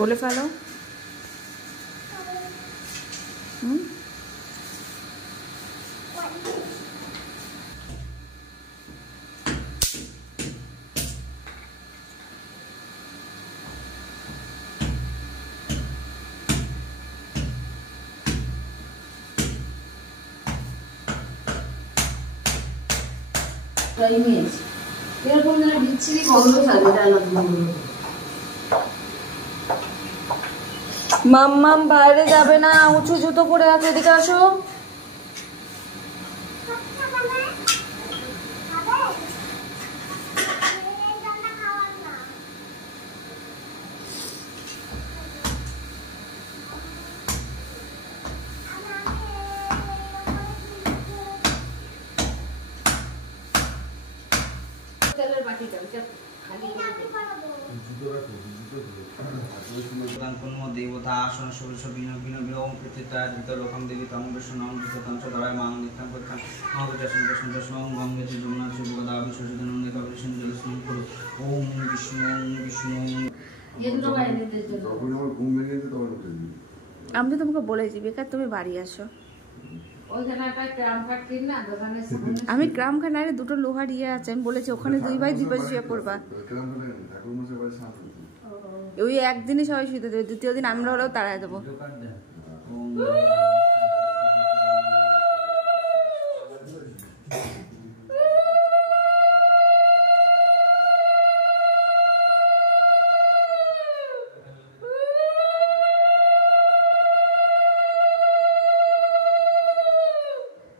বলে ফেলো। এরকম যেন বিচ্ছিরি গন্ধ থাকে ডায়লগ। মাম্মাম বাইরে যাবে না, উঁচু জুতো পরে আছে, এদিকে আসো। দেবতা আসন সবিষ বিনো বিনো বিনো প্রতিটা লোকম দেবী তম বিষ্ণু নাম তন্ত্র ধরায় মান নিত্যম করতাম মহাবিষ্ণু কৃষ্ণ কৃষ্ণ গঙ্গে যমুনা শিবগদা বিশ্বজিত নন্দী কবিষ্ণ জলস্নান করু ওম বিষ্ণু বিষ্ণু। আমি তো তোমাকে বলেছি বেকার তুমি বাড়ি আসো। আমি গ্রাম খানারে দুটো লোহার ইয়ে আছে, আমি বলেছি ওখানে 2 ভাই 2 পাশে শুয়ে পড়বা। ওই একদিনই সবাই শুতে দেবে, দ্বিতীয় দিন আমরা হলেও তাড়ায় দেবো।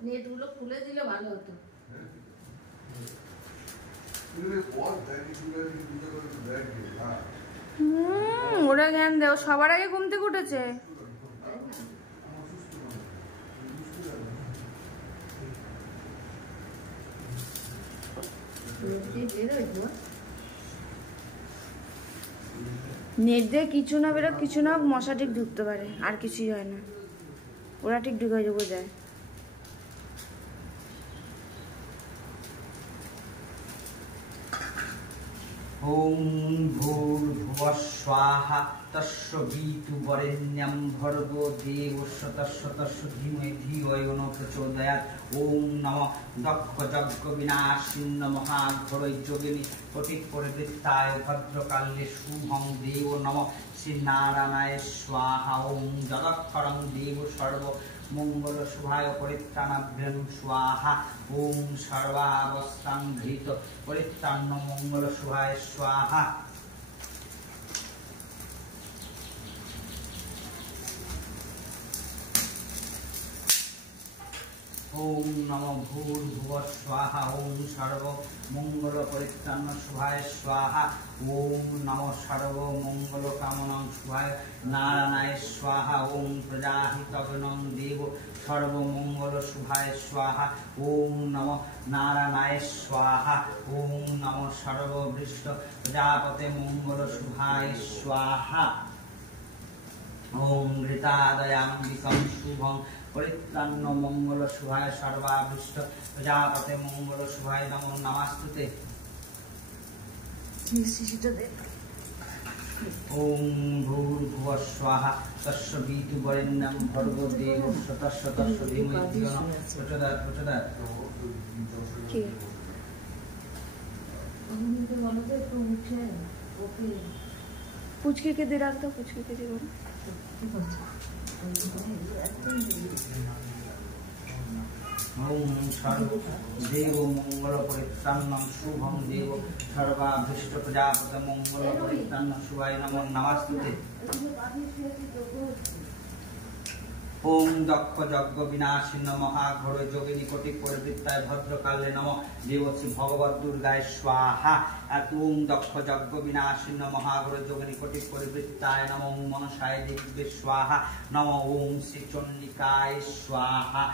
নেটগুলো খুলে দিলে ভালো হতো। ওরা জ্ঞান দেও, সবার আগে ঘুম থেকে উঠেছে। নেট দিয়ে কিছু না বেরো, কিছু না মশা ঠিক ঢুকতে পারে, আর কিছুই হয় না। ওরা ঠিক ঢুকে যায়। ওম ভূর্ভুবঃ স্বাহা তস্যবিতু বরেণ্যং ভর্গো দেবস্য তস্য তস্য ধীমহি ধিয়ো यो न प्रचोदयात्। ওম নমঃ দক্ষ যজ্ঞ বিনাশিন্য মহাঘোরৈর্যোগিনী কোটিপরিবৃত্তায় ভদ্রকাল্যে শুভং দেব নমঃ শ্রী নারায়ণায় স্বাহা। ওম যদক্ষরং দেব সর্ব মঙ্গল শুভায় পরিত্রাণাভ্যং স্বাহা। ওম সর্বাবস্থাং ধৃত পরিত্রাণ মঙ্গল শুভায় স্বাহা। ওম নমঃ ভূর্ভুবঃ স্বাহা। ওম সর্ব মঙ্গল পরিত্রাণ শুভায় স্বাহা। ওম নমঃ সর্ব মঙ্গল কামনাং শুভায় নারায়ণায় স্বাহা। ওম প্রজাহিতগণং দেব সর্ব মঙ্গল শুভায় স্বাহা। ওম নমঃ নারায়ণায় স্বাহা। ওম নমঃ সর্বভৃষ্ট প্রজাপতে মঙ্গল শুভায় স্বাহা। ওম ঋতাদয়াম্বিকং শুভং পরিত্রাণ মঙ্গল শুভায় সর্বাভীষ্ট প্রজাপতে মঙ্গল শুভায় নমো নমস্তুতে। ওম ভূর্ভুবঃ স্বাহা তস্যবিতু বরেণ্যং ভর্গো দেবস্য তস্য তস্য ধীমহি ধিয়ো ন প্রচোদয়াৎ প্রচোদয়াৎ। পুচকে দিয়ে রাখতো, পুচকে দিয়ে বলো। ওম দেব মঙ্গল পরিত্রাণং শুভং দেব সর্বাভীষ্ট প্রজাপতে মঙ্গল পরিত্রাণ শুভায় নমো নমস্তুতে। ওম দক্ষ যজ্ঞ বিনাশিন্য মহাঘোর যোগিনী কোটি পরিবৃত্তায় ভদ্রকালে নমঃ দেবশ্রী ভগবত দুর্গায় স্বাহা। ওম দক্ষ যজ্ঞ বিনাশিন্য মহাঘোর যোগিনী কোটি পরিবৃত্তায় নমঃ মনসায় দেবী স্বাহা। নমঃ ওম শ্রী চণ্ডিকায় স্বাহা।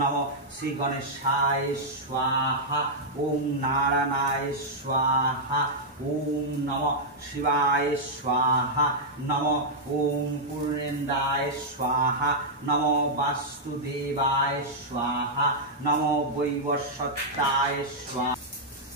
নমঃ শ্রী গণেশায় স্বাহা। ওম নারায়ণায় স্বাহা। ওম নমঃ শিবায় স্বাহা। নমঃ ওম পূর্ণেন্দ্রায় স্বাহা। নমো বাস্তুদেবায় স্বাহা। নমো বৈবস্বত্যায় স্বাহা।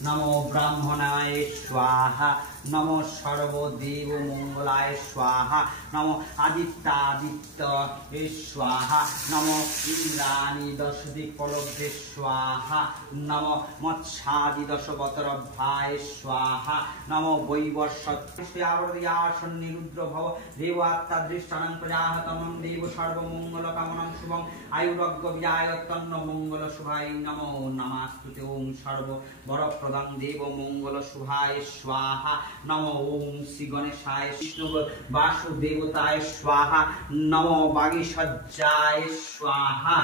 নমো ব্রাহ্মণায় স্বাহা। नमो सर्वदेव मंगलाय स्वाहा नमो आदित्यादित्य स्वाहा नमो इंद्राणी दश दिक्पलब्धे स्वाहा नमो मत्स्यादि दशवतरभ्याय स्वाहा नमो वैवर्षत्यावृयासन्निरुद्र भव देवात्तादृष्टानं प्रजाहतमं देव सर्वमङ्गलकामनं शुभं आयुरग्गव्याय तन्न मंगल शुभाय नमो नमस्ते ओम सर्व वरप्रदं देव मंगल शुभाय स्वाहा नमो ओम श्री गणेशाय विष्णु वासुदेवताय स्वाहा नमो वागीसज्जाय स्वाहा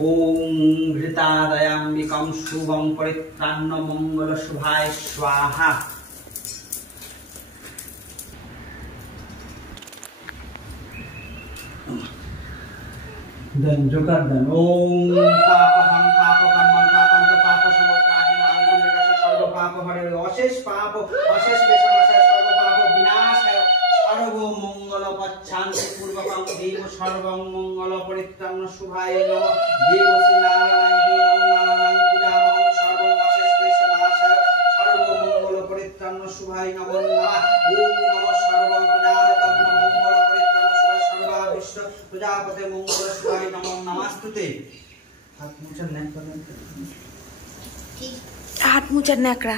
ओम घृतादयाम्बिकं शुभं परित्राण मंगल शुभाय स्वाहा देन जोकर देन ओम पापहं पापकर्मं पापं तो पाप समग्राहि नांगं विनाश सर्व पाप हरे अशेष पाप अशेष बेसनाशाय सर्व पाप विनाशाय सर्व मंगल पच्छान्ति पूर्वकं देव सर्वं मंगल परित्राण शुभाय नमः देव श्री नारायण देवं नारायण पूजामहं सर्वं अशेष बेसनाशाय सर्व मंगल परित्राण शुभाय नमो नमः ओम नमः सर्वं प्रजापतिं मंगल परित्राण शुभाय सर्वा विश्व प्रजापते मंगल शुभाय नमो नमस्ते हाथ मुझे नहीं करना हाथ मुझे नेकड़ा